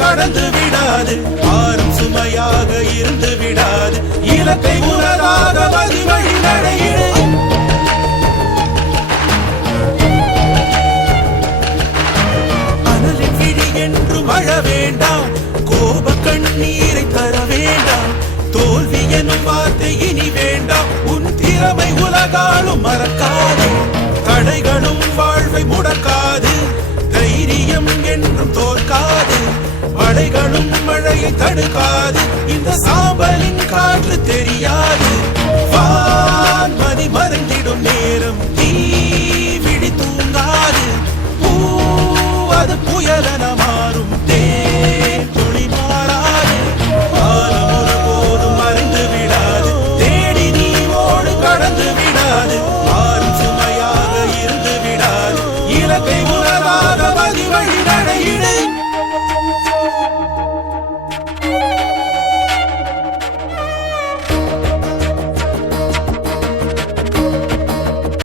கடந்து விடாது, பாரம் சுமையாக இருந்து விடாது, இலக்கை உனதாக வழி நடையிடு. அனலின் விழி என்று மழ வேண்டாம், கோப கண்ணீரை தர வேண்டாம், தோல்வி எனும் வார்த்தை இனி வேண்டாம், உன் திறமை உலகாலும் மறக்காது, தடைகளும் வாழ்வை முடக்காது, தைரியம் என்றும் தோற்காது, மழைகளும் மழையை தடுக்காது, இந்த சாம்பலின் காற்று தெரியாது, வான்மதி மறைந்திடும் நேரம் நீ விழி தூங்காது, அது புயலென மாறும் தேன் துளி மாறாது, காலம் ஒருபோதும் மறைந்து விடாது, தேடி நீ ஓடு கடந்து விடாது, பாரம் சுமையாக இருந்து விடாது, இலக்கை உணராத வழி